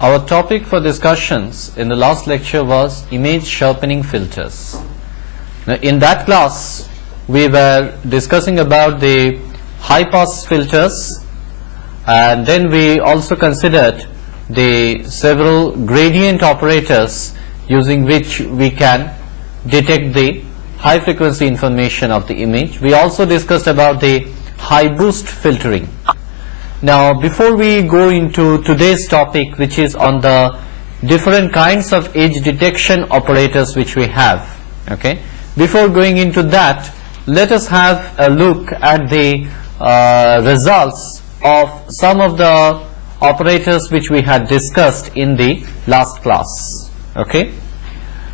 Our topic for discussions in the last lecture was image sharpening filters. Now, in that class, we were discussing about the high pass filters, and then we also considered the several gradient operators using which we can detect the high frequency information of the image. We also discussed about the high boost filtering. Now, before we go into today's topic, which is on the different kinds of edge detection operators which we have, okay, before going into that, let us have a look at the results of some of the operators which we had discussed in the last class. Okay,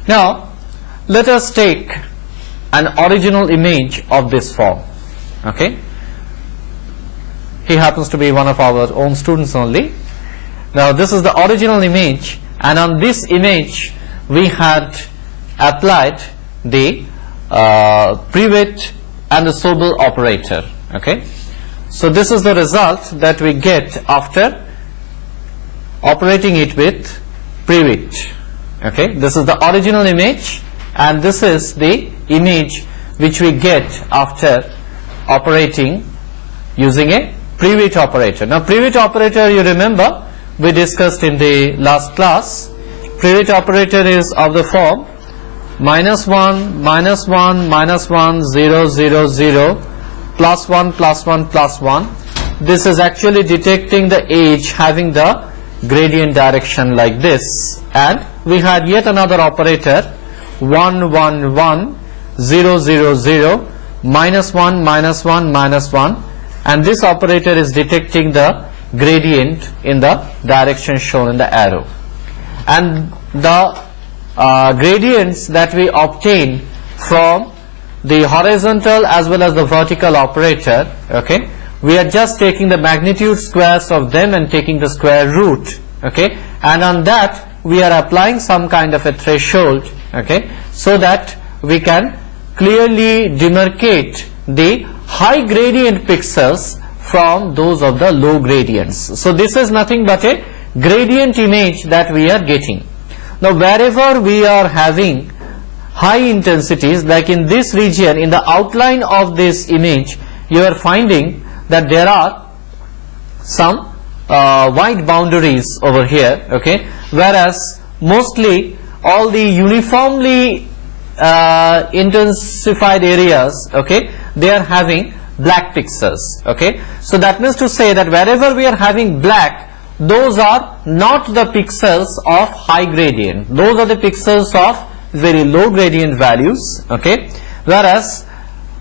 now let us take an original image of this form. Okay, he happens to be one of our own students only. Now this is the original image, and on this image we had applied the Prewitt and the Sobel operator. Okay, so this is the result that we get after operating it with Prewitt. Okay, this is the original image, and this is the image which we get after operating using a Prewitt operator. Now Prewitt operator, you remember we discussed in the last class. Prewitt operator is of the form -1 -1 -1 0 0 0 +1 +1 +1. This is actually detecting the edge having the gradient direction like this, and we had yet another operator 1 1 1 0 0 0 -1 -1 -1, and this operator is detecting the gradient in the direction shown in the arrow. And the gradients that we obtain from the horizontal as well as the vertical operator, okay, we are just taking the magnitude squares of them and taking the square root, okay, and on that we are applying some kind of a threshold, okay, so that we can clearly demarcate the high gradient pixels from those of the low gradients. So this is nothing but a gradient image that we are getting. Now wherever we are having high intensities, like in this region, in the outline of this image, you are finding that there are some white boundaries over here, okay, whereas mostly all the uniformly intensified areas, okay, they are having black pixels. Okay, so that means to say that wherever we are having black, those are not the pixels of high gradient, those are the pixels of very low gradient values. Okay, whereas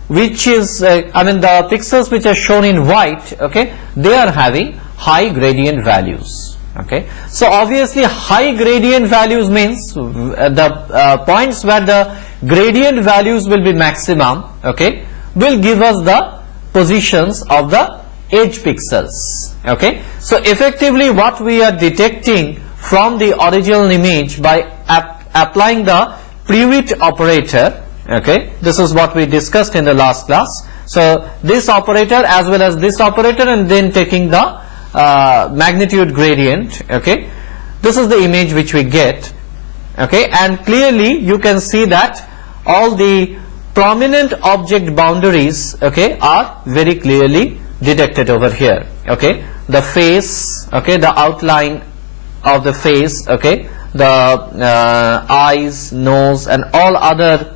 which is the pixels which are shown in white, okay, they are having high gradient values. Okay, so obviously high gradient values means the points where the gradient values will be maximum, okay, will give us the positions of the edge pixels. Okay, so effectively what we are detecting from the original image by applying the Prewitt operator, okay, this is what we discussed in the last class. So this operator as well as this operator, and then taking the magnitude gradient, okay, this is the image which we get. Okay, and clearly you can see that all the prominent object boundaries, okay, are very clearly detected over here. Okay, the face, okay, the outline of the face, okay, the eyes, nose, and all other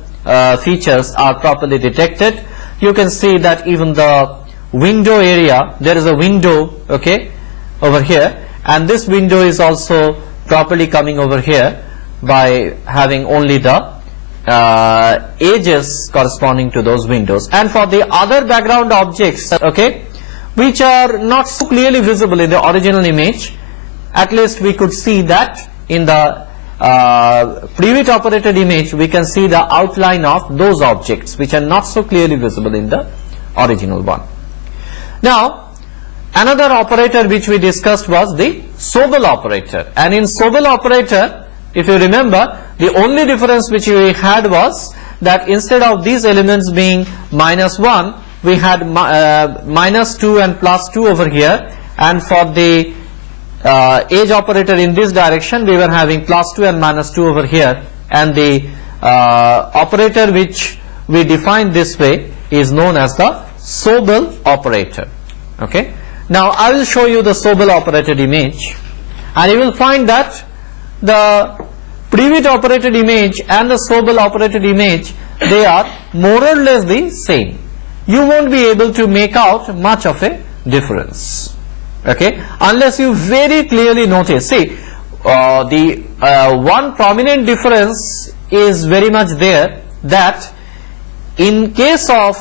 features are properly detected. You can see that even the window area, there is a window, okay, over here, and this window is also properly coming over here by having only the edges corresponding to those windows. And for the other background objects, okay, which are not so clearly visible in the original image, at least we could see that in the Prewitt operated image we can see the outline of those objects which are not so clearly visible in the original one. Now another operator which we discussed was the Sobel operator, and in Sobel operator, if you remember, the only difference which we had was that instead of these elements being -1, we had -2 and +2 over here, and for the edge operator in this direction, we were having +2 and -2 over here, and the operator which we defined this way is known as the Sobel operator. Okay. Now I will show you the Sobel operated image, and you will find that the Prewitt operated image and the Sobel operated image, they are more or less the same. You won't be able to make out much of a difference, okay, unless you very clearly notice. See, the one prominent difference is very much there, that in case of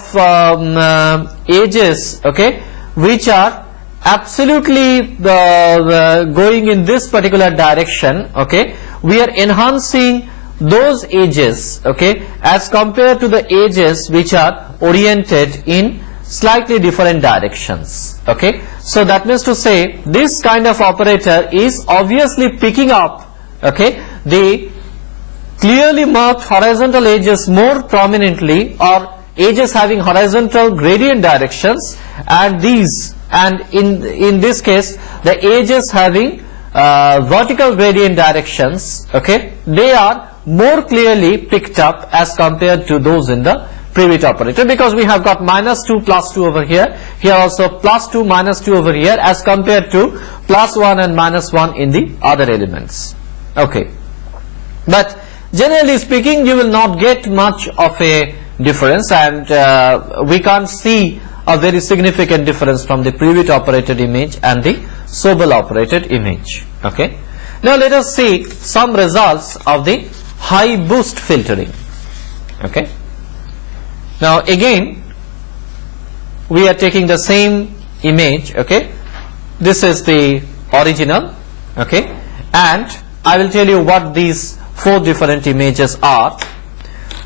edges, okay, which are absolutely going in this particular direction, okay, we are enhancing those edges, okay, as compared to the edges which are oriented in slightly different directions, okay. So that means to say, this kind of operator is obviously picking up, okay, the clearly marked horizontal edges more prominently, or edges having horizontal gradient directions, and these, and in this case the edges having vertical gradient directions, okay, they are more clearly picked up as compared to those in the Prewitt operator, because we have got -2 +2 over here, here also +2 -2 over here, as compared to +1 and -1 in the other elements, okay. But generally speaking, you will not get much of a difference, and we can't see a very significant difference from the Prewitt operated image and the Sobel operated image, okay. Now let us see some results of the high boost filtering, okay. Now again we are taking the same image, okay, this is the original, okay, and I will tell you what these 4 different images are.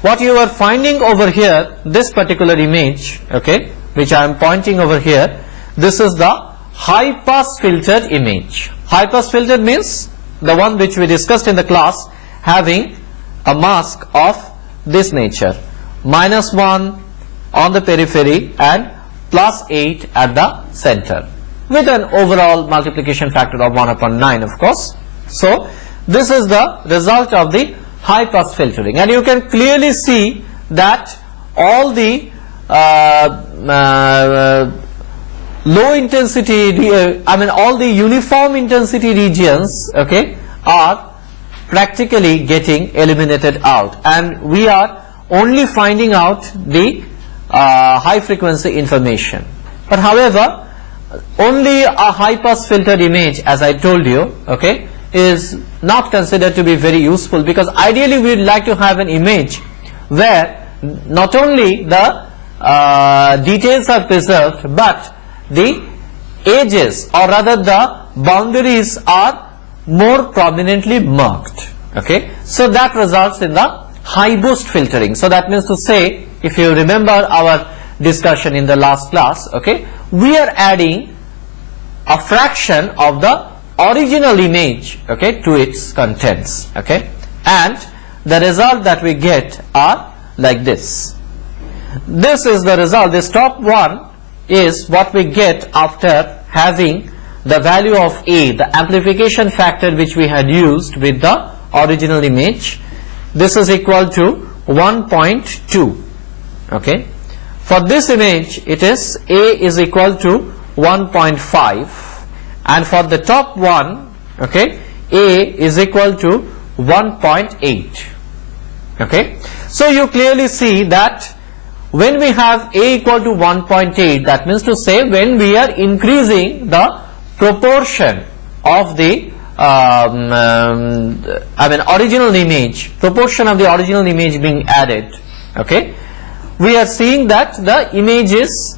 What you are finding over here, this particular image, okay, which I am pointing over here, this is the high pass filtered image. High pass filtered means the one which we discussed in the class, having a mask of this nature, -1 on the periphery and +8 at the center, with an overall multiplication factor of 1/9, of course. So this is the result of the high pass filtering, and you can clearly see that all the low intensity, all the uniform intensity regions, okay, are practically getting eliminated out, and we are only finding out the high frequency information. But however, only a high pass filtered image, as I told you, okay, is not considered to be very useful, because ideally we would like to have an image where not only the details are preserved, but the edges, or rather the boundaries, are more prominently marked, okay. So that results in the high boost filtering. So that means to say, if you remember our discussion in the last class, okay, we are adding a fraction of the original image, okay, to its contents, okay, and the result that we get are like this. This is the result. This top one is what we get after having the value of A, the amplification factor which we had used with the original image. This is equal to 1.2, okay. For this image, it is A is equal to 1.5, and for the top one, okay, A is equal to 1.8, okay. So you clearly see that when we have A equal to 1.8, that means to say, when we are increasing the proportion of the original image, proportion of the original image being added, okay, we are seeing that the image is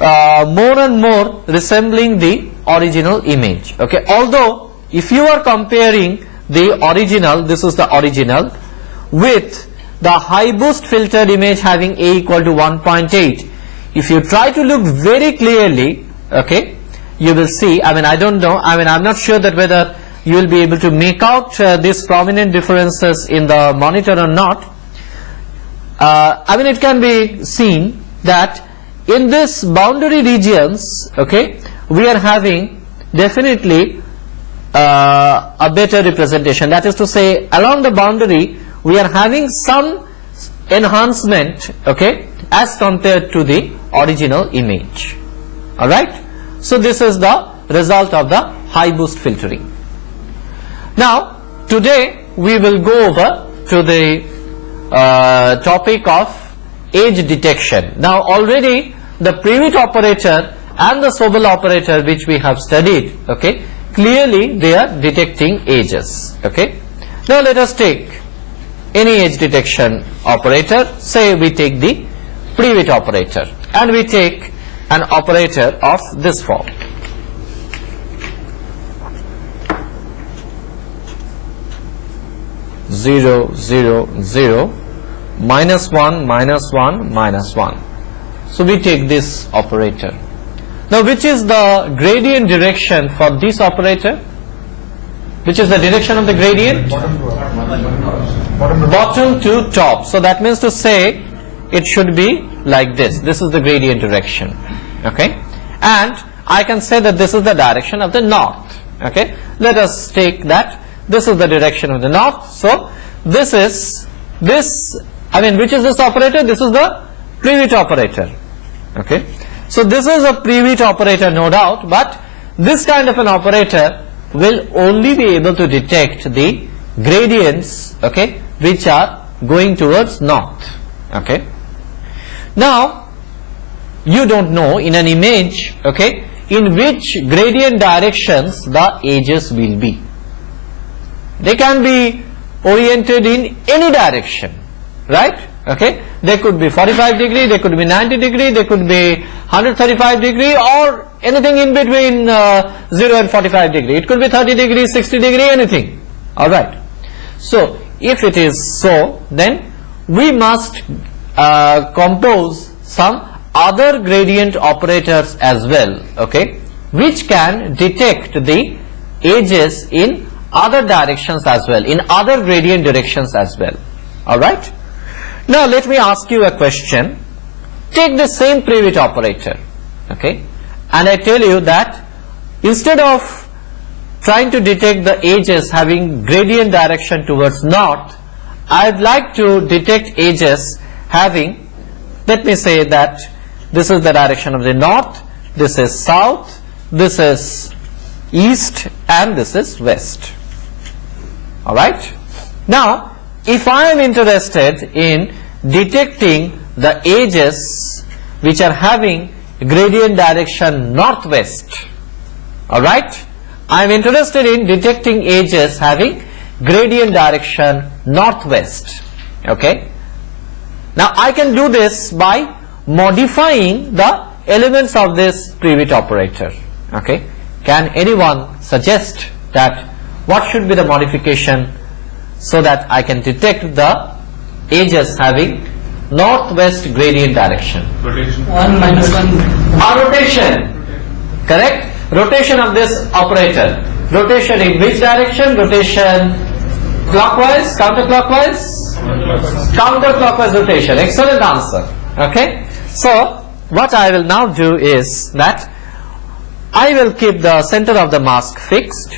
more and more resembling the original image, okay. Although if you are comparing the original, this is the original, with the high boost filtered image having A equal to 1.8, if you try to look very clearly, okay, you will see, I don't know, I'm not sure that whether you will be able to make out these prominent differences in the monitor or not. It can be seen that in this boundary regions, okay, we are having definitely a better representation. That is to say, along the boundary we are having some enhancement, okay, as compared to the original image. Alright, so this is the result of the high boost filtering. Now today we will go over to the topic of edge detection. Now already the Prewitt operator and the Sobel operator which we have studied, okay, clearly they are detecting edges. Okay, now let us take any edge detection operator. Say we take the Prewitt operator and we take an operator of this form. Zero, zero, zero, minus 1, minus 1, minus 1. So we take this operator. Now which is the gradient direction for this operator? Which is the direction of the gradient? Bottom to top. So that means to say it should be like this. This is the gradient direction. Okay, and I can say that this is the direction of the north. Okay, let us take that this is the direction of the north. So this is this, I mean, which is this operator? This is the Prewitt operator. Okay, so this is a Prewitt operator, no doubt, but this kind of an operator will only be able to detect the gradients, okay, which are going towards north. Okay, now you don't know in an image, okay, in which gradient directions the edges will be. They can be oriented in any direction, right? Okay, they could be 45 degree, they could be 90 degree, they could be 135 degree, or anything in between 0 and 45 degree. It could be 30 degree, 60 degree, anything. Alright, so if it is so, then we must compose some other gradient operators as well, okay, which can detect the edges in other directions as well, in other gradient directions as well. Alright, now let me ask you a question. Take the same Prewitt operator, okay, and I tell you that instead of trying to detect the edges having gradient direction towards north, I would like to detect edges having, let me say that this is the direction of the north, this is south, this is east, and this is west. Alright, now if I am interested in detecting the edges which are having gradient direction northwest, alright, I am interested in detecting edges having gradient direction northwest. Okay, now I can do this by modifying the elements of this Prewitt operator. Okay, can anyone suggest that what should be the modification so that I can detect the edges having northwest gradient direction? Rotation. 1 minus 1. Rotation. Correct? Rotation of this operator. Rotation in which direction? Rotation clockwise, counterclockwise? Counterclockwise rotation. Excellent answer. Okay, so what I will now do is that I will keep the center of the mask fixed,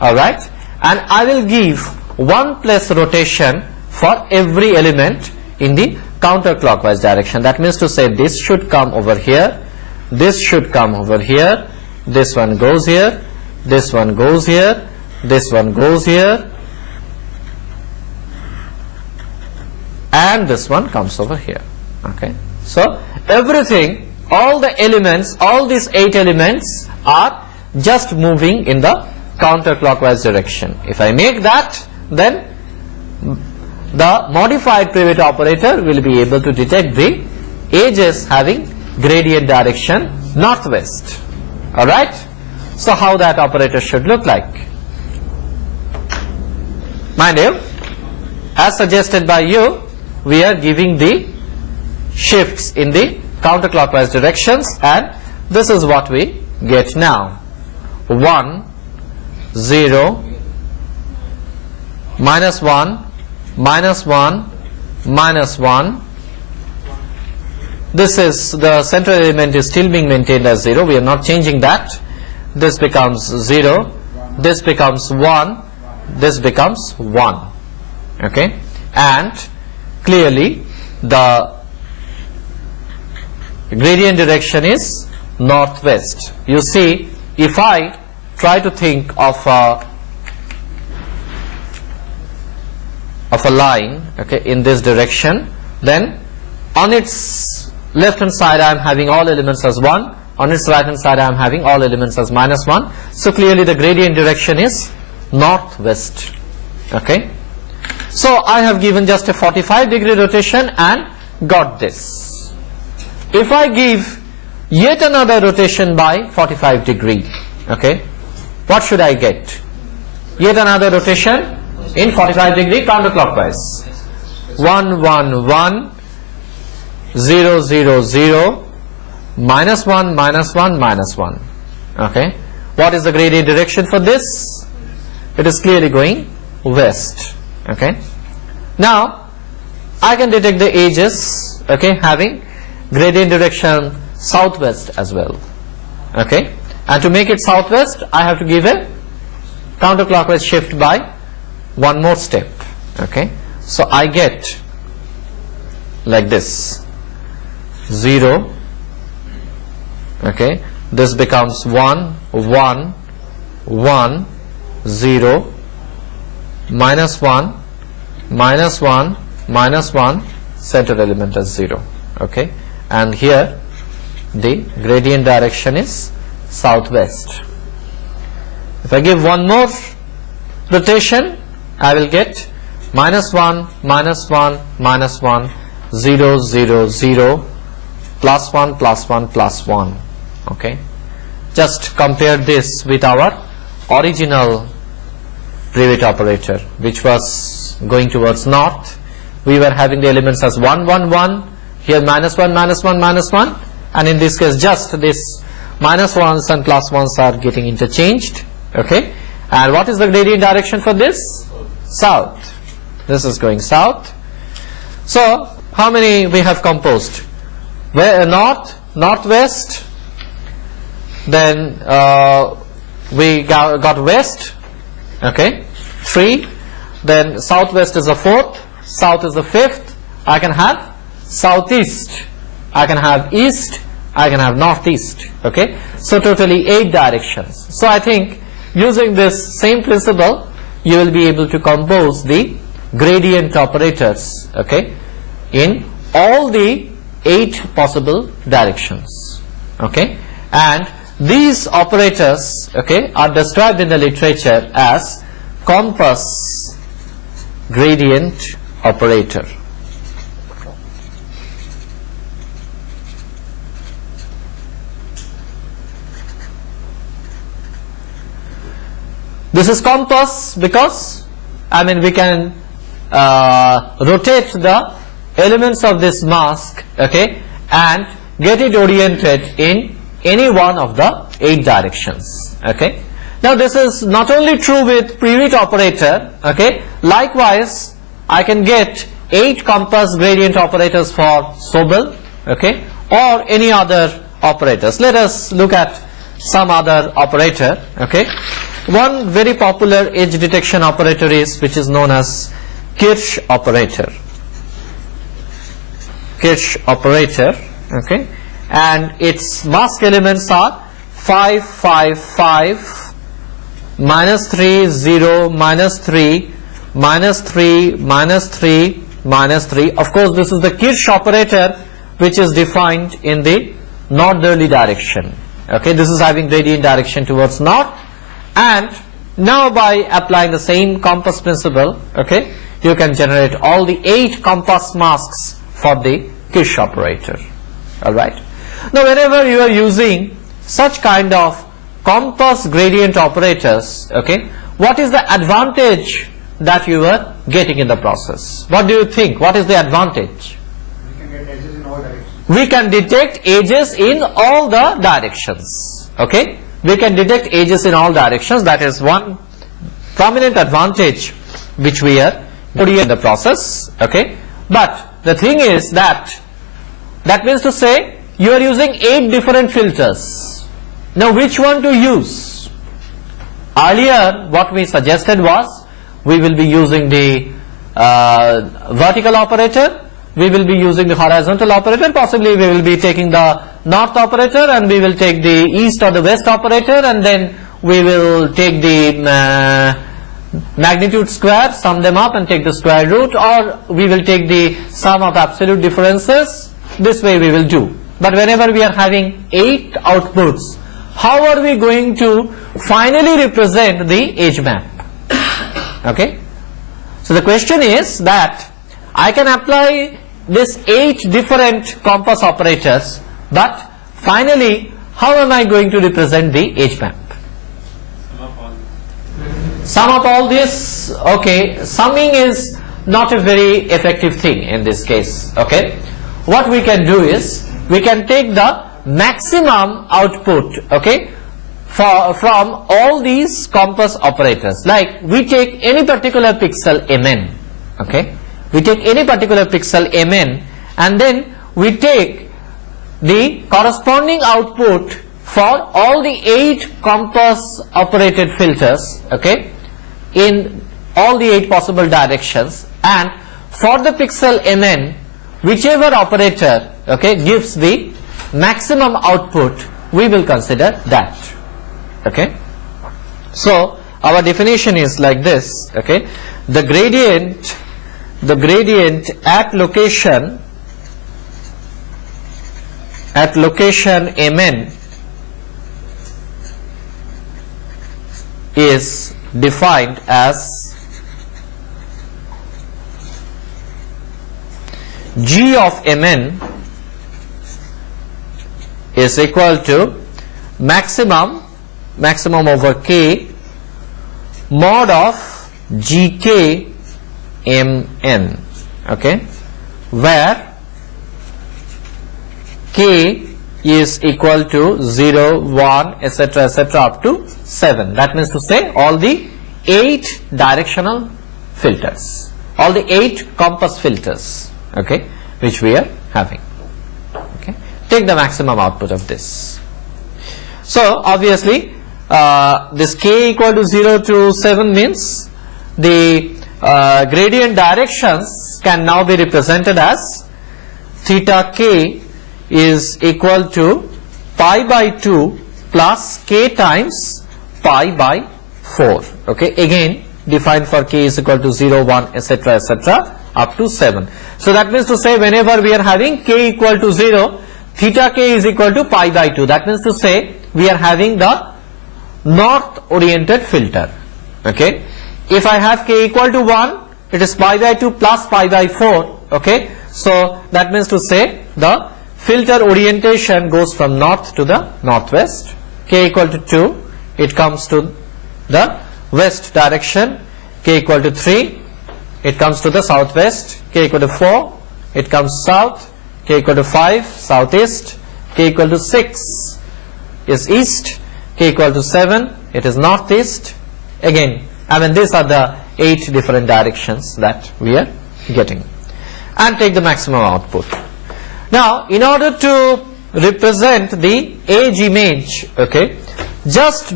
alright, and I will give 1 plus rotation for every element in the counterclockwise direction. That means to say this should come over here, this should come over here, this one goes here, this one goes here, this one goes here, and this one comes over here. Okay, so everything, all the elements, all these 8 elements are just moving in the counterclockwise direction. If I make that, then the modified Prewitt operator will be able to detect the edges having gradient direction northwest. Alright, so how that operator should look like? Mind you, as suggested by you, we are giving the shifts in the counterclockwise directions, and this is what we get now. 1, 0, minus 1, minus 1, minus 1. This is the central element is still being maintained as 0. We are not changing that. This becomes 0, this becomes 1, this becomes 1. Okay, and clearly the gradient direction is northwest. You see, if I try to think of a line, okay, in this direction, then on its left hand side I am having all elements as 1, on its right hand side I am having all elements as -1. So clearly the gradient direction is northwest. Okay, so I have given just a 45-degree rotation and got this. If I give yet another rotation by 45-degree, okay, what should I get? Yet another rotation in 45-degree counterclockwise. 1 1 1 0 0 0 -1 -1 -1. Okay, what is the gradient direction for this? It is clearly going west. Okay, now I can detect the edges, okay, having gradient direction southwest as well. Okay, and to make it southwest I have to give a counterclockwise shift by one more step. Okay, so I get like this 0, okay, this becomes 1 1 1 0 -1 -1 -1, center element as 0. Okay, and here the gradient direction is southwest. If I give one more rotation, I will get -1 -1 -1 0 0 0 +1 +1 +1. Okay, just compare this with our original Revit operator, which was going towards north. We were having the elements as 1 1 1, here -1 -1 -1, and in this case just this -1s and +1s are getting interchanged. Okay, and what is the gradient direction for this? South. This is going south. So how many we have composed? Where north, northwest, then we got west, okay, 3, then southwest is the 4th, south is the 5th, I can have southeast, I can have east, I can have northeast. Okay, so totally 8 directions. So I think using this same principle you will be able to compose the gradient operators, okay, in all the 8 possible directions. Okay, and these operators, okay, are described in the literature as compass gradient operator. This is compass because, I mean, we can rotate the elements of this mask, okay, and get it oriented in any one of the 8 directions. Okay, now this is not only true with Revit operator, okay, likewise I can get 8 compass gradient operators for Sobel, okay, or any other operators. Let us look at some other operator. Okay, one very popular edge detection operator is, which is known as Kitsch Operator. Kitsch Operator, okay, and its mask elements are 5 5 5 -3 0 -3 -3 -3 -3. Of course, this is the Kitsch operator, which is defined in the northerly direction. Okay, this is having gradient direction towards north, and now by applying the same compass principle, okay, you can generate all the 8 compass masks for the Kitsch operator. All right. Now, whenever you are using such kind of compass gradient operators, okay, what is the advantage that you are getting in the process? What do you think? What is the advantage? We can get edges in all directions. We can detect edges in all the directions. Okay, we can detect edges in all directions. That is one prominent advantage which we are putting in the process. Okay, but the thing is that means to say you are using 8 different filters. Now which one to use? Earlier what we suggested was we will be using the vertical operator, we will be using the horizontal operator, possibly we will be taking the north operator and we will take the east or the west operator, and then we will take the magnitude square, sum them up and take the square root, or we will take the sum of absolute differences. This way we will do. But whenever we are having 8 outputs, how are we going to finally represent the edge map? Okay. So the question is that I can apply this 8 different compass operators, but finally how am I going to represent the edge map? Sum up all this. Okay, summing is not a very effective thing in this case. Okay, what we can do is we can take the maximum output, okay, from all these compass operators. Like we take any particular pixel mn, okay, we take any particular pixel mn and then we take the corresponding output for all the 8 compass operated filters, okay, in all the 8 possible directions, and for the pixel mn, whichever operator, okay, gives the maximum output, we will consider that. Okay, so our definition is like this. Okay, the gradient at location mn is defined as g of mn is equal to maximum over k mod of gk mn, okay, where k is equal to 0, 1, etc., etc., up to 7. That means to say all the 8 directional filters, all the 8 compass filters, okay, which we are having. Okay, take the maximum output of this. So obviously this k equal to 0 to 7 means the gradient directions can now be represented as theta k is equal to pi by 2 plus k times pi by 4. Okay, again defined for k is equal to 0, 1, etc., etc., up to 7. So that means to say whenever we are having k equal to 0, theta k is equal to pi by 2. That means to say we are having the north oriented filter. Okay, if I have k equal to 1, it is pi by 2 plus pi by 4. Okay, so that means to say the filter orientation goes from north to the northwest. K equal to 2, it comes to the west direction. K equal to 3, it comes to the southwest. K equal to 4, it comes south. K equal to 5, southeast. K equal to 6 is east. K equal to 7, it is northeast. Again, I mean these are the 8 different directions that we are getting, and take the maximum output. Now in order to represent the edge image, okay, just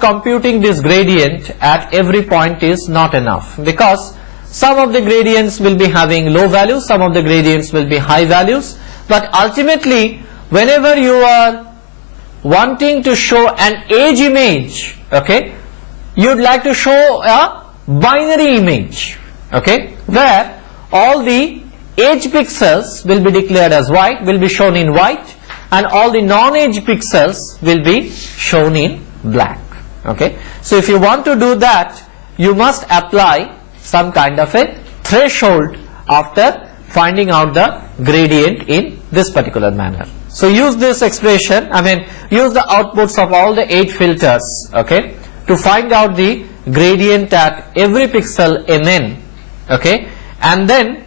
computing this gradient at every point is not enough, because some of the gradients will be having low values, some of the gradients will be high values, but ultimately whenever you are wanting to show an edge image, okay, you'd like to show a binary image, okay, where all the edge pixels will be declared as white, will be shown in white, and all the non-edge pixels will be shown in black. Okay, so if you want to do that, you must apply some kind of a threshold after finding out the gradient in this particular manner. So use this expression, I mean use the outputs of all the 8 filters, okay, to find out the gradient at every pixel mn, okay, and then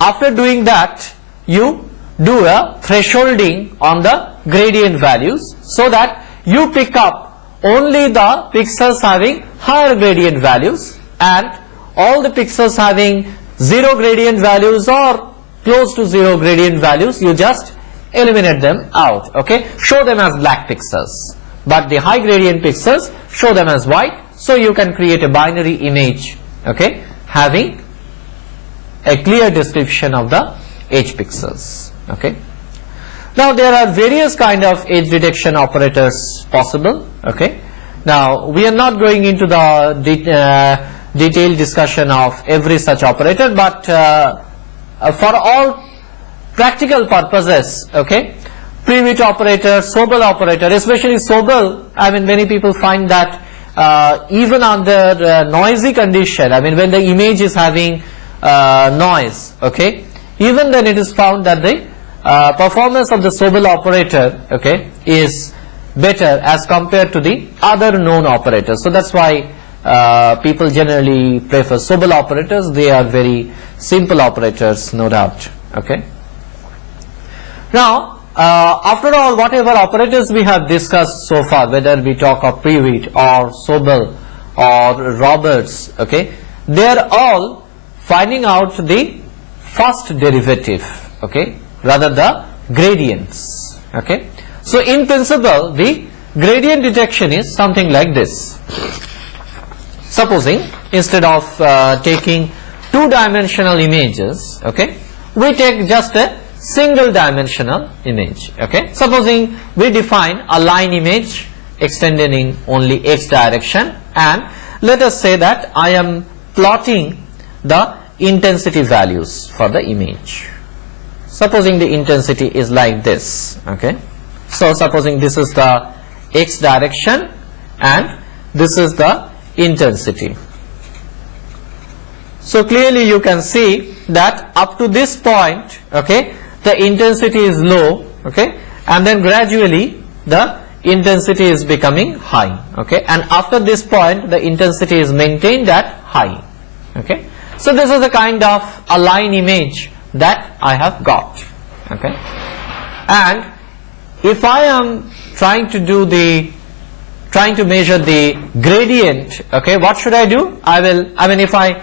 after doing that you do a thresholding on the gradient values, so that you pick up only the pixels having higher gradient values, and all the pixels having 0 gradient values or close to 0 gradient values, you just eliminate them out, okay, show them as black pixels. but the high gradient pixels show them as white, so you can create a binary image, okay, having a clear description of the edge pixels, okay. Now there are various kind of edge detection operators possible, okay. Now we are not going into the detailed discussion of every such operator, but for all practical purposes, okay, Prewitt operator, Sobel operator, especially Sobel, I mean many people find that even under noisy condition, I mean when the image is having noise, okay, even then it is found that the performance of the Sobel operator, okay, is better as compared to the other known operators. So that's why people generally prefer Sobel operators. They are very simple operators, no doubt, okay. Now after all, whatever operators we have discussed so far, whether we talk of Prewitt or Sobel or Roberts, okay, they are all finding out the first derivative, okay, rather the gradients, okay. So in principle the gradient detection is something like this. Supposing instead of taking two-dimensional images, okay, we take just a single dimensional image, okay. Supposing we define a line image extended in only x direction, and let us say that I am plotting the intensity values for the image. Supposing the intensity is like this, okay. So supposing this is the x direction and this is the intensity. So clearly you can see that up to this point, okay, the intensity is low, okay, and then gradually the intensity is becoming high, okay, and after this point the intensity is maintained at high, okay. So this is a kind of a line image that I have got, okay. And if I am trying to measure the gradient, okay, what should I do? If I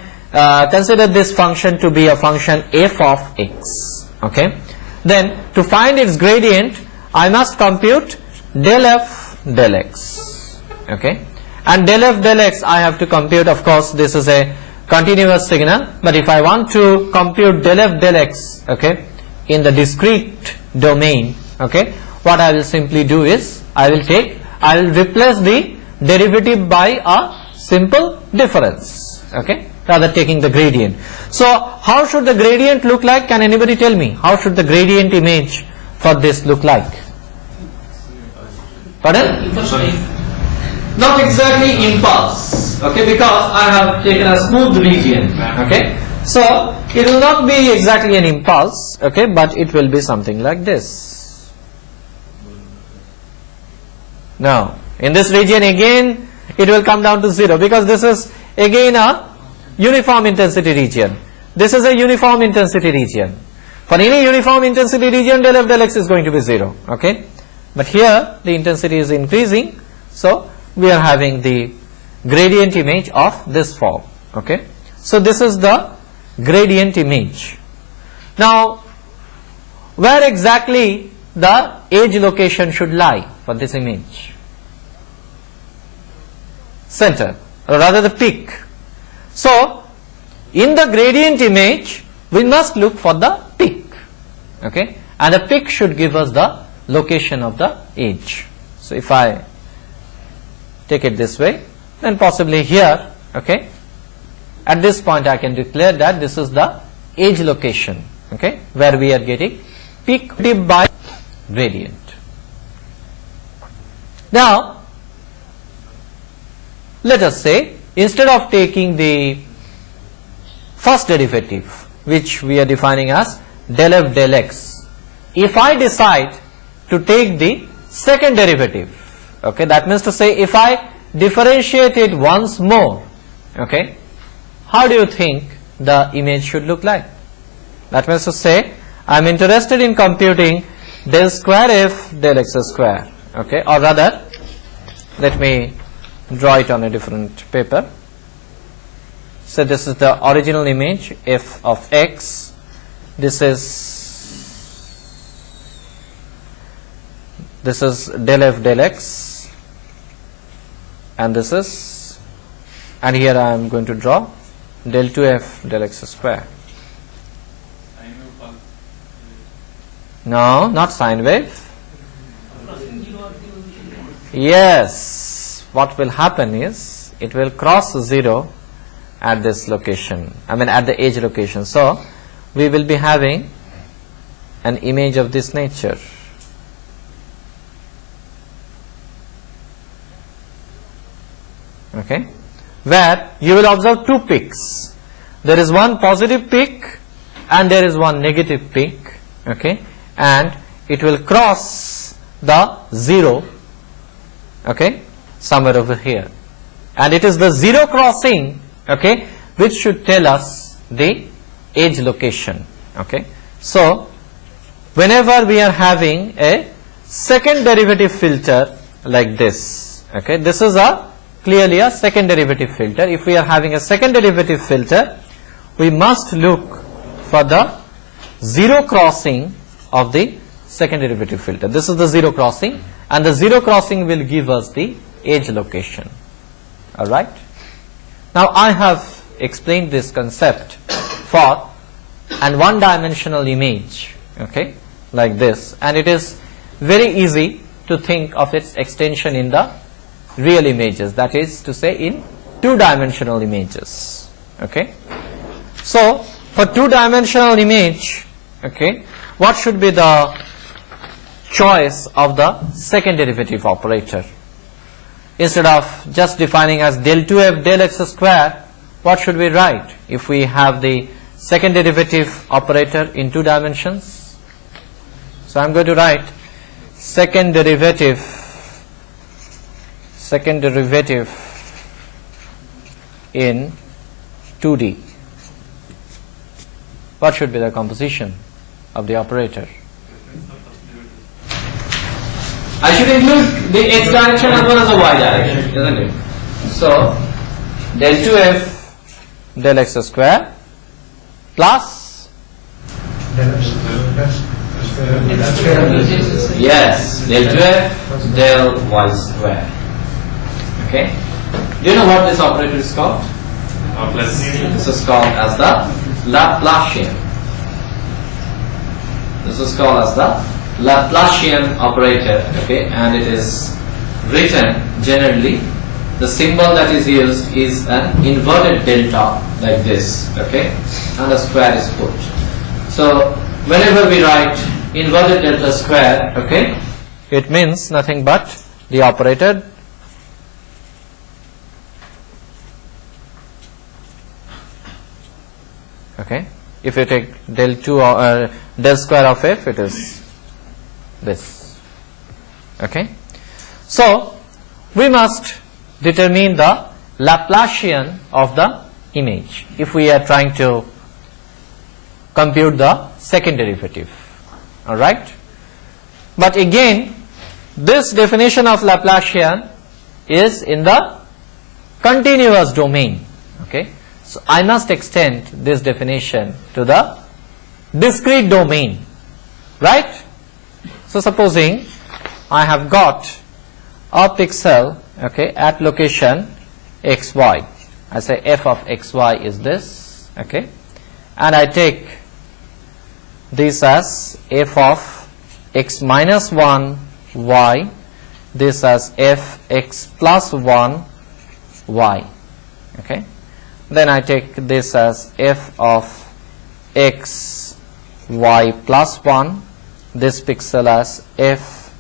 consider this function to be a function f of x, okay, then to find its gradient I must compute del f del x, okay, and del f del x I have to compute, of course this is a continuous signal, but if I want to compute del f del x, okay, in the discrete domain, okay, what I will simply do is I will replace the derivative by a simple difference, okay, rather taking the gradient. So how should the gradient look like? Can anybody tell me how should the gradient image for this look like? Pardon? Not exactly impulse, okay, because I have taken a smooth region, okay. So it will not be exactly an impulse, okay, but it will be something like this. Now in this region again it will come down to 0, because this is again a uniform intensity region. This is a uniform intensity region. For any uniform intensity region del f del x is going to be 0, okay, but here the intensity is increasing, so we are having the gradient image of this form, okay. So this is the gradient image. Now where exactly the edge location should lie for this image? Center, or rather the peak. So in the gradient image we must look for the peak, okay, and the peak should give us the location of the edge. So if I take it this way, then possibly here, okay, at this point I can declare that this is the edge location, okay, where we are getting peak by gradient. Now let us say instead of taking the first derivative, which we are defining as del f del x, if I decide to take the second derivative, okay, that means to say if I differentiate it once more, okay, how do you think the image should look like? That means to say I am interested in computing del square f del x square, okay, or rather let me draw it on a different paper. So this is the original image f of x, this is del f del x, and this is, and here I am going to draw del 2f del x square. No, not sine wave. Yes, what will happen is it will cross 0 at this location, I mean at the edge location. So we will be having an image of this nature. Okay, where you will observe two peaks. There is one positive peak and there is one negative peak. Okay, and it will cross the 0, okay, somewhere over here, and it is the 0 crossing, okay, which should tell us the edge location. Okay, so whenever we are having a second derivative filter like this, okay, this is a clearly a second derivative filter. If we are having a second derivative filter, we must look for the 0 crossing of the second derivative filter. This is the 0 crossing, and the 0 crossing will give us the edge location. All right. Now I have explained this concept for an one-dimensional image, okay, like this, and it is very easy to think of its extension in the real images, that is to say in two-dimensional images. Okay, so for two-dimensional image, okay, what should be the choice of the second derivative operator? Instead of just defining as del 2f del x square, what should we write if we have the second derivative operator in two dimensions? So I am going to write second derivative in 2D. What should be the composition of the operator? I should include the x direction as well as the y direction, isn't it? So del 2f del x square plus, yes, del 2f del y square. Okay, do you know what this operator is called? Laplacian. This is called as the Laplacian. This is called as the Laplacian operator. Okay, and it is written generally, the symbol that is used is an inverted delta like this, okay, and a square is put. So whenever we write inverted delta square, okay, it means nothing but the operator okay. If you take del 2 or del square of f, it is this. Okay, so we must determine the Laplacian of the image if we are trying to compute the second derivative. All right, but again this definition of Laplacian is in the continuous domain. Okay, so I must extend this definition to the discrete domain, right? So supposing I have got a pixel, okay, at location xy, I say f of xy is this, okay, and I take this as f of x minus 1 y, this as f x plus 1 y, okay, then I take this as f of x y plus 1, this pixel as f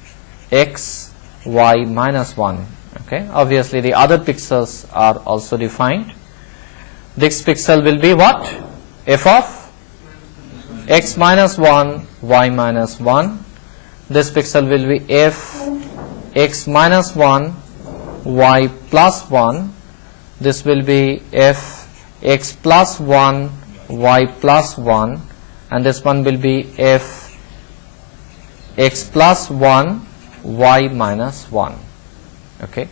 x y minus 1. Okay, obviously the other pixels are also defined. This pixel will be what? F of x minus 1 y minus 1. This pixel will be f x minus 1 y plus 1. This will be f x plus 1 y plus 1, and this one will be f x plus 1 y minus 1. Okay,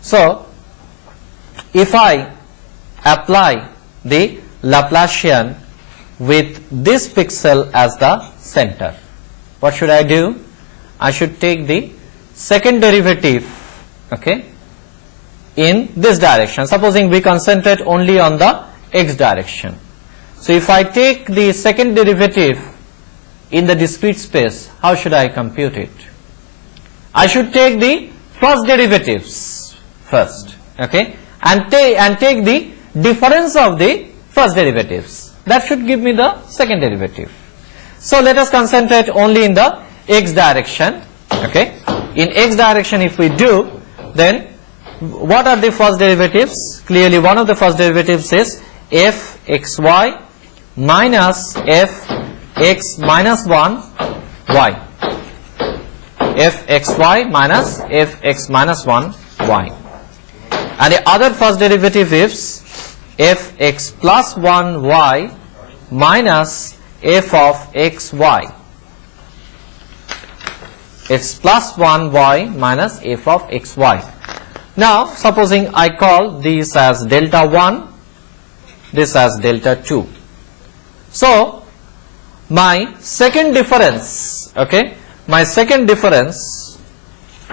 so if I apply the Laplacian with this pixel as the center, what should I do? I should take the second derivative, okay, in this direction. Supposing we concentrate only on the x direction. So if I take the second derivative in the discrete space, how should I compute it? I should take the first derivatives first, okay, and take the difference of the first derivatives. That should give me the second derivative. So let us concentrate only in the x direction, okay. In x direction if we do, then what are the first derivatives? Clearly one of the first derivatives is fxy minus fx minus 1 y. Fxy minus fx minus 1 y. And the other first derivative is fx plus 1 y minus f of xy. X plus 1 y minus f of xy. Now supposing I call this as delta 1, this as delta 2. So my second difference, okay, my second difference,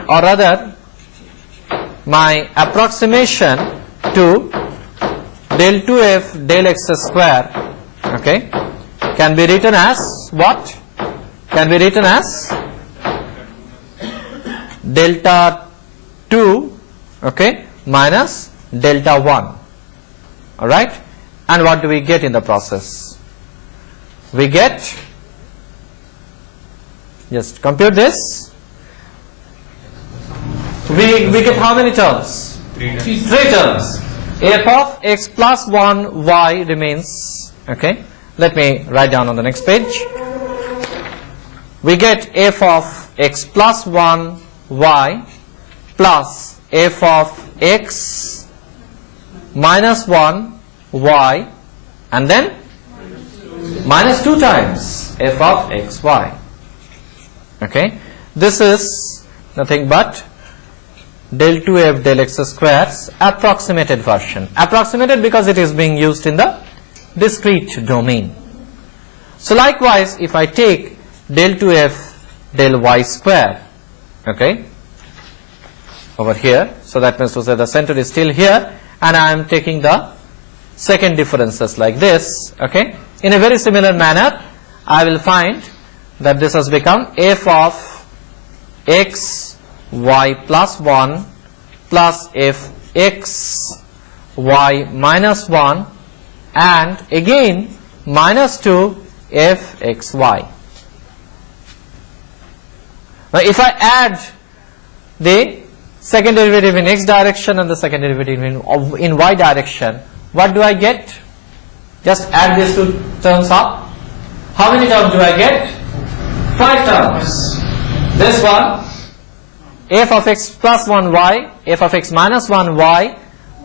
or rather my approximation to del 2f del x square, okay, can be written as what? Can be written as delta 2, okay, minus delta 1. All right, and what do we get in the process? We get, just compute this, we get how many terms? 3 terms. F of x plus 1 y remains, okay. Let me write down on the next page. We get f of x plus 1 y plus f of x minus 1 y, and then minus 2 times f of x y, okay. This is nothing but del 2f del x square's approximated version. Approximated because it is being used in the discrete domain. So likewise if I take del 2f del y square, okay, over here, so that means to say the center is still here, and I am taking the second differences like this, okay. In a very similar manner I will find that this has become f of x y plus 1 plus f x y minus 1 and again minus 2 f x y. Now if I add the second derivative in x direction and the second derivative in y direction, what do I get? Just add these two terms up. How many terms do I get? 5 terms. This one, f of x plus 1 y, f of x minus 1 y,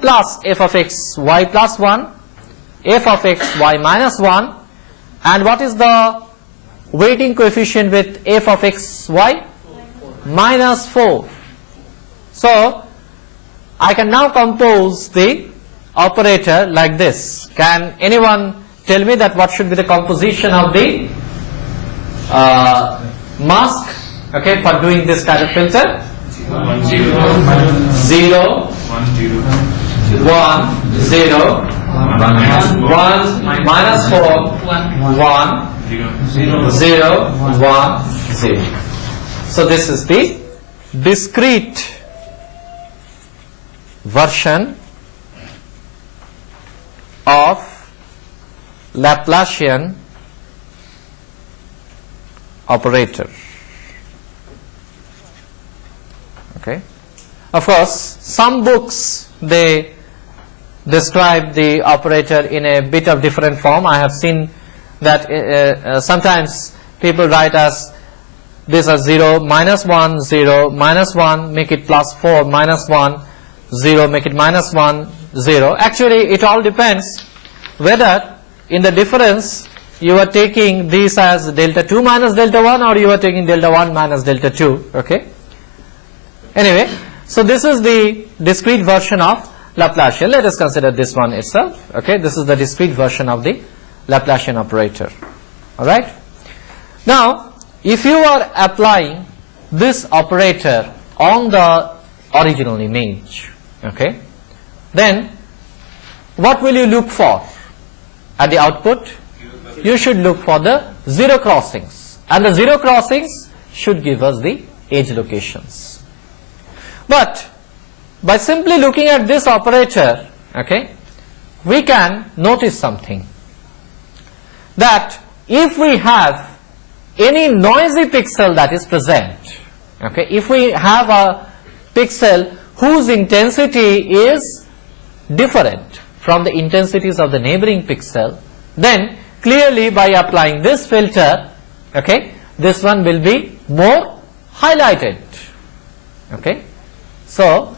plus f of x y plus 1, f of x y minus 1, and what is the weighting coefficient with f of x y? Minus 4. So I can now compose the operator like this. Can anyone tell me that what should be the composition of the mask, okay, for doing this kind of filter? 1 0 0 1 0 1 0 1 minus 4 1 0 1 0. So this is the discrete version of Laplacian operator. Okay. Of course, some books they describe the operator in a bit of different form. I have seen that sometimes people write as this as 0 minus 1 0 minus 1 make it plus 4 minus 1 0 make it minus 1 0. Actually it all depends whether in the difference you are taking this as delta 2 minus delta 1 or you are taking delta 1 minus delta 2, okay. Anyway, so this is the discrete version of Laplacian. Let us consider this one itself, okay. This is the discrete version of the Laplacian operator, alright. Now if you are applying this operator on the original image, okay, then what will you look for at the output? You should look for the zero crossings, and the zero crossings should give us the edge locations. But by simply looking at this operator, okay, we can notice something, that if we have any noisy pixel that is present, okay, if we have a pixel whose intensity is different from the intensities of the neighboring pixel, then clearly by applying this filter, okay, this one will be more highlighted. Okay, so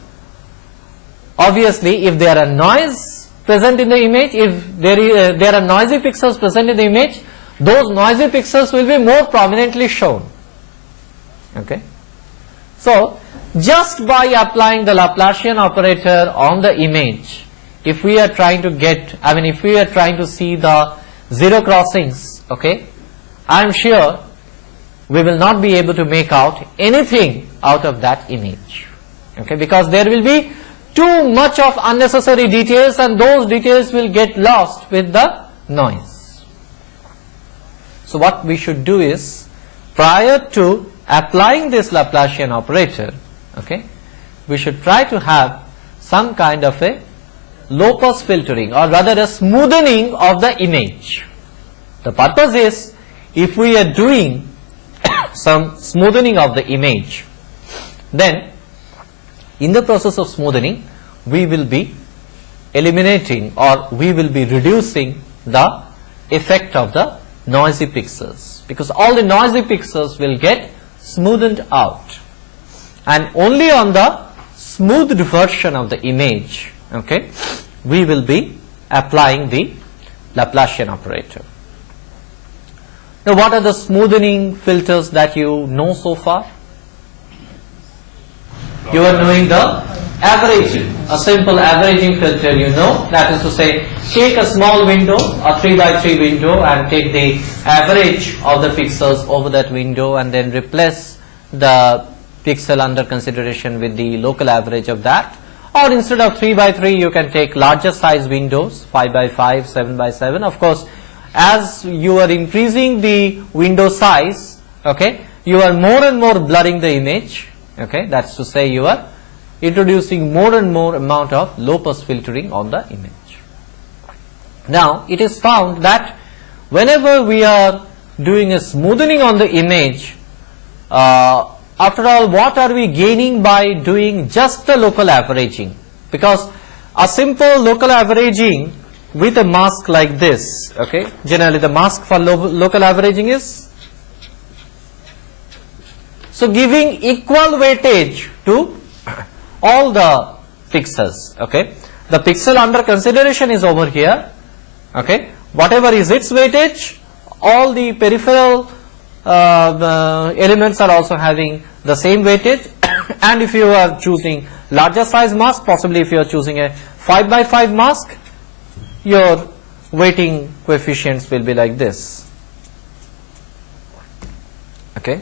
obviously if there are noise present in the image, if there are noisy pixels present in the image, those noisy pixels will be more prominently shown. Okay, so just by applying the Laplacian operator on the image, if we are trying to get, if we are trying to see the zero crossings, okay, I am sure we will not be able to make out anything out of that image, okay, because there will be too much of unnecessary details, and those details will get lost with the noise. So what we should do is, prior to applying this Laplacian operator, okay, we should try to have some kind of a low pass filtering, or rather a smoothing of the image. The purpose is, if we are doing some smoothing of the image, then in the process of smoothing we will be eliminating, or we will be reducing the effect of the noisy pixels, because all the noisy pixels will get smoothed out, and only on the smoothed version of the image, okay, we will be applying the Laplacian operator. Now, what are the smoothing filters that you know so far? You are knowing the averaging, a simple averaging filter, you know, that is to say, take a small window, a 3x3 window, and take the average of the pixels over that window, and then replace the pixel under consideration with the local average of that. Or instead of 3x3, you can take larger size windows, 5x5, 7x7. Of course, as you are increasing the window size, okay, you are more and more blurring the image, okay, that's to say you are introducing more and more amount of low pass filtering on the image. Now, it is found that whenever we are doing a smoothing on the image, after all, what are we gaining by doing just the local averaging? Because a simple local averaging with a mask like this, okay, generally the mask for local averaging is, so giving equal weightage to all the pixels, okay. The pixel under consideration is over here, okay, whatever is its weightage, all the peripheral elements are also having the same weightage. And if you are choosing larger size mask, possibly if you are choosing a 5x5 mask, your weighting coefficients will be like this, okay.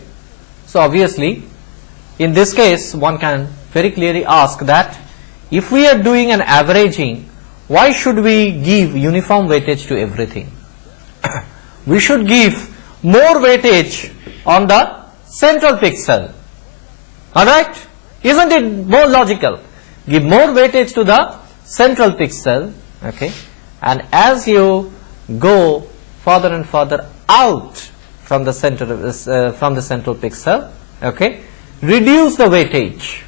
So obviously in this case one can very clearly ask that if we are doing an averaging, why should we give uniform weightage to everything? We should give more weightage on the central pixel, alright, isn't it more logical? Give more weightage to the central pixel, okay, and as you go further and further out from the center from the central pixel, okay, reduce the weightage,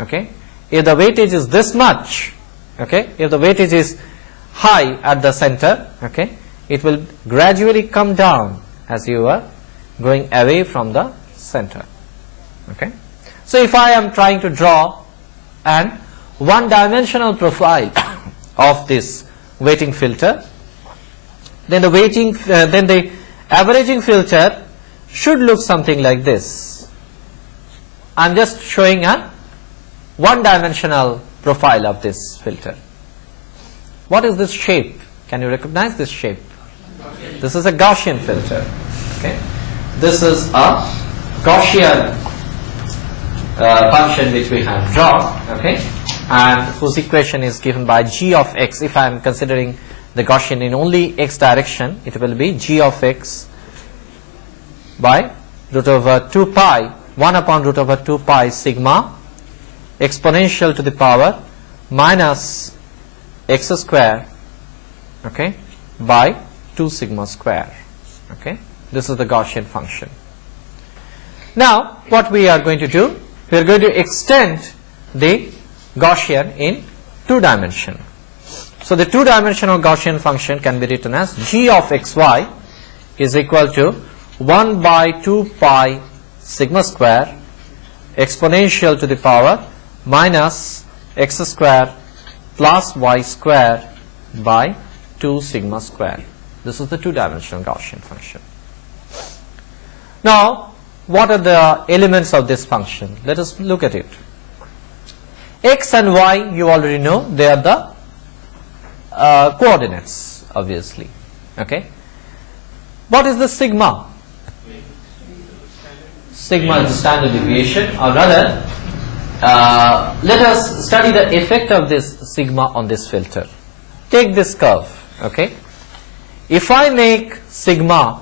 okay. If the weightage is this much, okay, if the weightage is high at the center, okay, it will gradually come down as you are going away from the center, okay. So if I am trying to draw an one-dimensional profile of this weighting filter, then the averaging filter should look something like this. I am just showing a one-dimensional profile of this filter. What is this shape? Can you recognize this shape? This is a Gaussian filter, okay. This is a Gaussian function which we have drawn, okay. and whose equation is given by g of x. If I am considering the Gaussian in only x direction, it will be g of x by root over 2 pi, 1 upon root over 2 pi sigma exponential to the power minus x square, okay, by 2 sigma square. Okay, this is the Gaussian function. Now what we are going to do, we are going to extend the Gaussian in 2 dimension. So the 2-dimensional Gaussian function can be written as g of xy is equal to 1 by 2 pi sigma square exponential to the power minus x square plus y square by 2 sigma square. This is the 2-dimensional Gaussian function. Now what are the elements of this function? Let us look at it. X and y you already know, they are the coordinates obviously. Okay, what is the sigma? Sigma is the standard deviation, or rather let us study the effect of this sigma on this filter. Take this curve. Okay, if I make sigma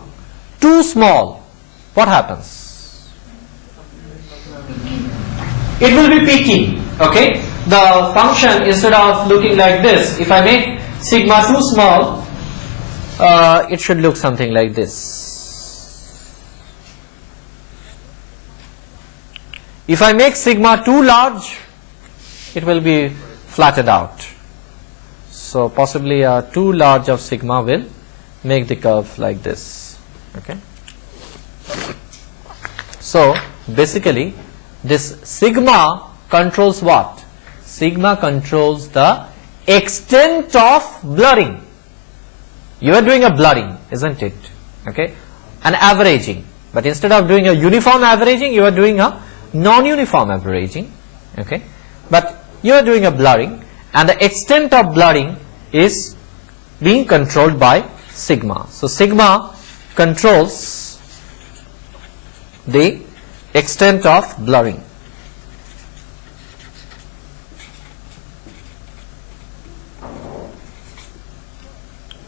too small, what happens? It will be peaking. Okay, the function, instead of looking like this, if I make sigma too small, it should look something like this. If I make sigma too large, it will be flattened out. So possibly too large of sigma will make the curve like this. Okay, so basically this sigma controls what? Sigma controls the extent of blurring. You are doing a blurring, isn't it? Okay, an averaging, but instead of doing a uniform averaging, you are doing a non-uniform averaging. Okay, but you are doing a blurring, and the extent of blurring is being controlled by sigma. So sigma controls the extent of blurring.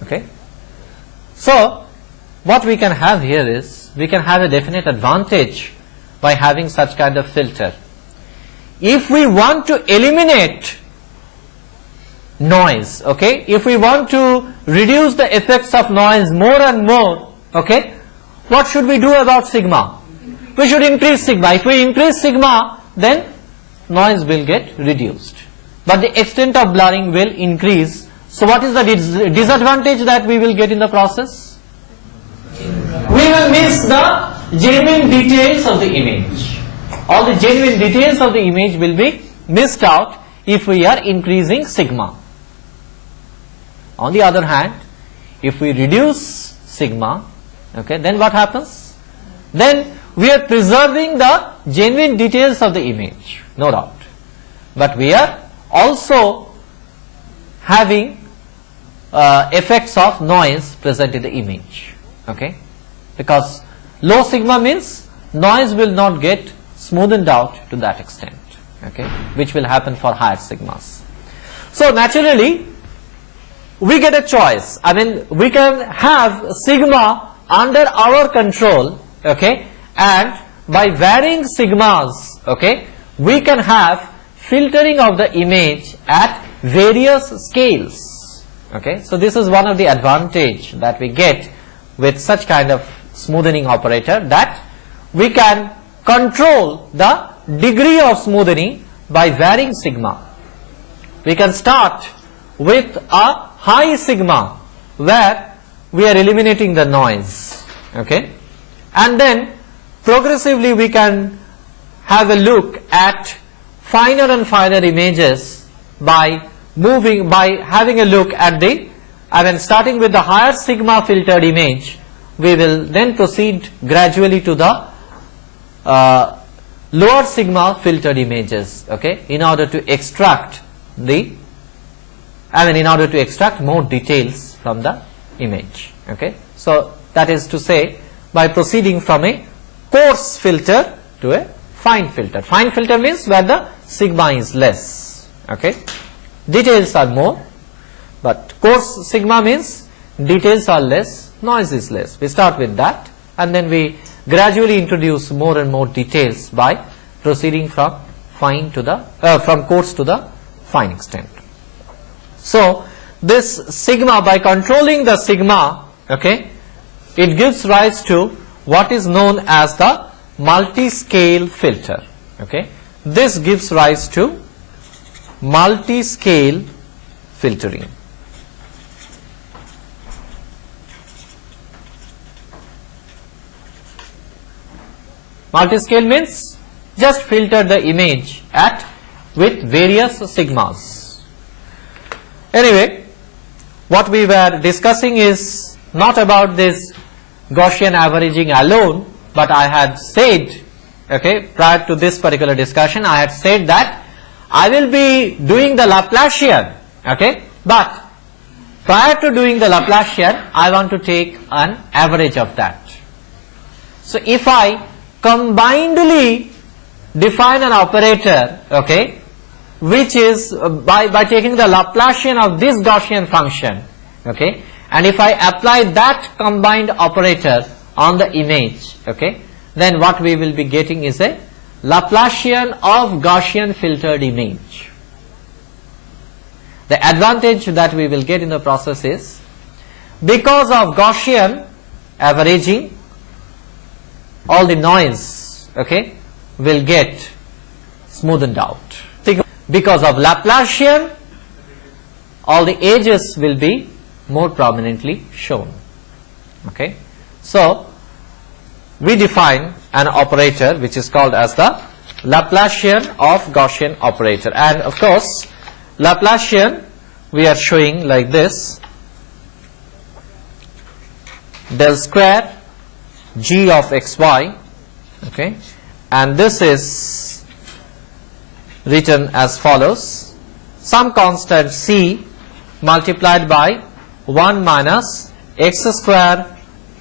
Okay, so what we can have here is, we can have a definite advantage by having such kind of filter. If we want to eliminate noise, okay, if we want to reduce the effects of noise more and more, okay, what should we do about sigma? We should increase sigma. If we increase sigma, then noise will get reduced, but the extent of blurring will increase. So what is the disadvantage that we will get in the process? We will miss the genuine details of the image. All the genuine details of the image will be missed out if we are increasing sigma. On the other hand, if we reduce sigma, okay, then what happens? Then we are preserving the genuine details of the image, no doubt, but we are also having effects of noise present in the image. Okay, because low sigma means noise will not get smoothened out to that extent, okay, which will happen for higher sigmas. So naturally we get a choice. I mean, we can have sigma under our control, okay, and by varying sigmas, okay, we can have filtering of the image at various scales. Okay, so this is one of the advantage that we get with such kind of smoothing operator, that we can control the degree of smoothing by varying sigma. We can start with a high sigma where we are eliminating the noise, okay, and then progressively we can have a look at finer and finer images by having a look at the, I mean, starting with the higher sigma filtered image, we will then proceed gradually to the lower sigma filtered images, okay, in order to extract the, I mean, in order to extract more details from the image. Okay, so that is to say, by proceeding from a coarse filter to a fine filter. Fine filter means where the sigma is less. Okay, details are more, but coarse sigma means details are less, noise is less. We start with that, and then we gradually introduce more and more details by proceeding from fine to the from coarse to the fine extent. So this sigma, by controlling the sigma, okay, it gives rise to what is known as the multi-scale filter. Okay, this gives rise to multi-scale filtering. Multi-scale means just filter the image at with various sigmas. Anyway, what we were discussing is not about this Gaussian averaging alone, but I had said, okay, prior to this particular discussion, I had said that I will be doing the Laplacian, okay, but prior to doing the Laplacian, I want to take an average of that. So if I combinedly define an operator, okay, which is by taking the Laplacian of this Gaussian function, okay, and if I apply that combined operator on the image, okay, then what we will be getting is a Laplacian of Gaussian filtered image. The advantage that we will get in the process is, because of Gaussian averaging, all the noise, okay, will get smoothened out. Because of Laplacian, all the edges will be more prominently shown. Okay, so we define an operator which is called as the Laplacian of Gaussian operator, and of course Laplacian we are showing like this: del square g of xy, okay, and this is written as follows: some constant c multiplied by 1 minus x square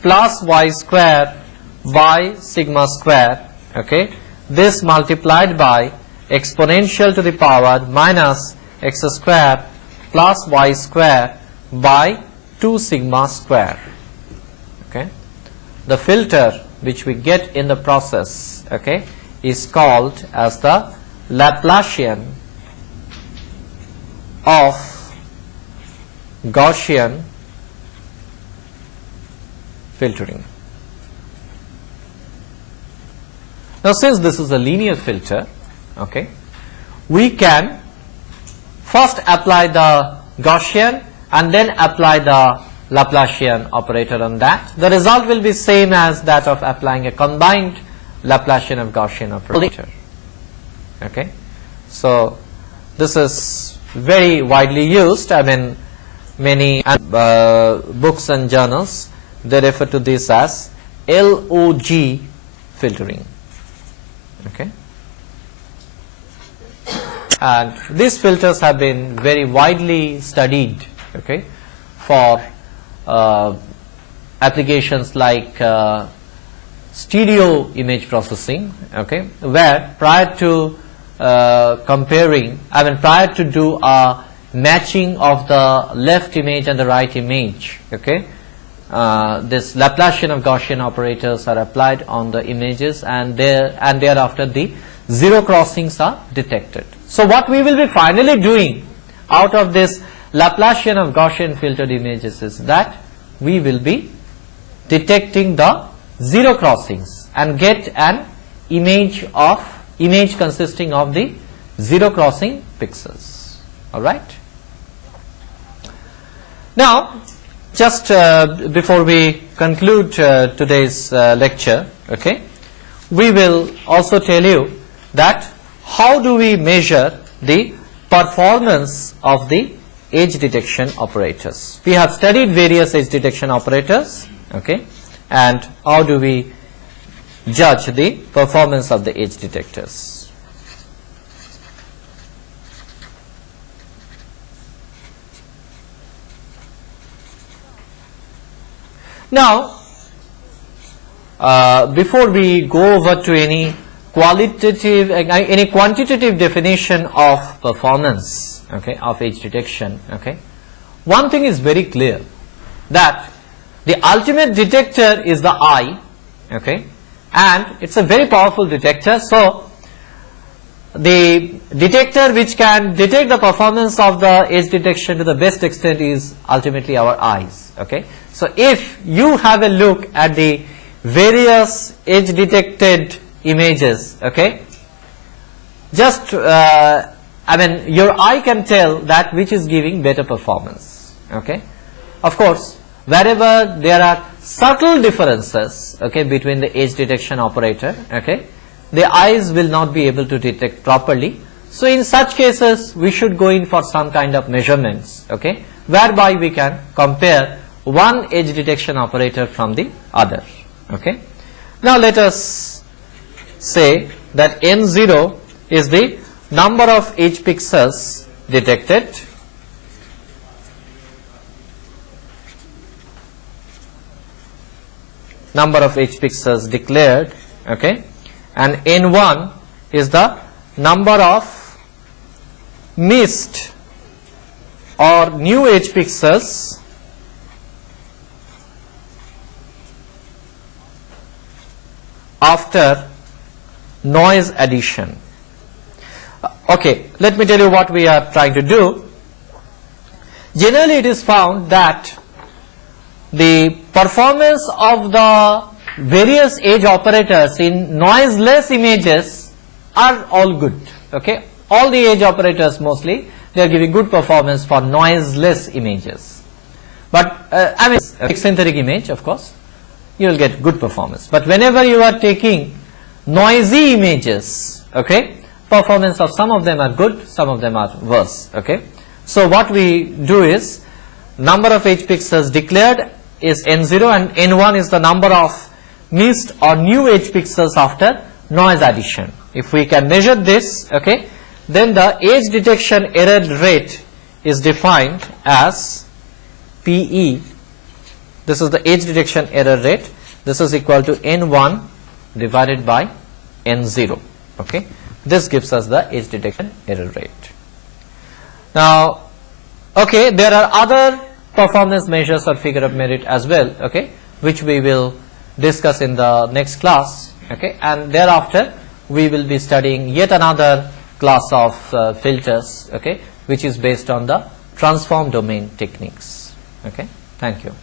plus y square by sigma square, okay, this multiplied by exponential to the power minus x square plus y square by 2 sigma square. Okay, the filter which we get in the process, okay, is called as the Laplacian of Gaussian filtering. Now, since this is a linear filter, okay, we can first apply the Gaussian and then apply the Laplacian operator on that. The result will be same as that of applying a combined Laplacian of Gaussian operator. Okay, so this is very widely used. I mean, many books and journals, they refer to this as LOG filtering. Okay, and these filters have been very widely studied, okay, for applications like stereo image processing, okay, where prior to comparing, I mean prior to do a matching of the left image and the right image, okay, this Laplacian of Gaussian operators are applied on the images, and thereafter the zero crossings are detected. So what we will be finally doing out of this Laplacian of Gaussian filtered images is that we will be detecting the zero crossings and get an image consisting of the zero crossing pixels. All right. Now, just before we conclude today's lecture, okay, we will also tell you that how do we measure the performance of the edge detection operators. We have studied various edge detection operators, okay, and how do we judge the performance of the edge detectors. Now, before we go over to any qualitative, any quantitative definition of performance, okay, of edge detection, okay, one thing is very clear, that the ultimate detector is the eye, okay, and it's a very powerful detector. So the detector which can detect the performance of the edge detection to the best extent is ultimately our eyes, okay. So if you have a look at the various edge detected images, okay, just I mean your eye can tell that which is giving better performance, okay. Of course, wherever there are subtle differences, okay, between the edge detection operator, okay, the eyes will not be able to detect properly. So in such cases we should go in for some kind of measurements, okay, whereby we can compare one edge detection operator from the other, okay. Now let us say that N0 is the number of edge pixels detected, number of edge pixels declared, okay, and N1 is the number of missed or new edge pixels after noise addition. Okay, let me tell you what we are trying to do. Generally it is found that the performance of the various edge operators in noiseless images are all good, okay. All the edge operators mostly they are giving good performance for noiseless images, but I mean eccentric image, of course you will get good performance, but whenever you are taking noisy images, okay, performance of some of them are good, some of them are worse, okay. So what we do is number of edge pixels declared is N0 and N1 is the number of missed or new edge pixels after noise addition. If we can measure this, okay, then the edge detection error rate is defined as PE. This is the edge detection error rate. This is equal to N1 divided by N0, okay. This gives us the edge detection error rate. Now, okay, there are other performance measures or figure of merit as well, okay, which we will discuss in the next class, okay, and thereafter we will be studying yet another class of filters, okay, which is based on the transform domain techniques, okay. Thank you.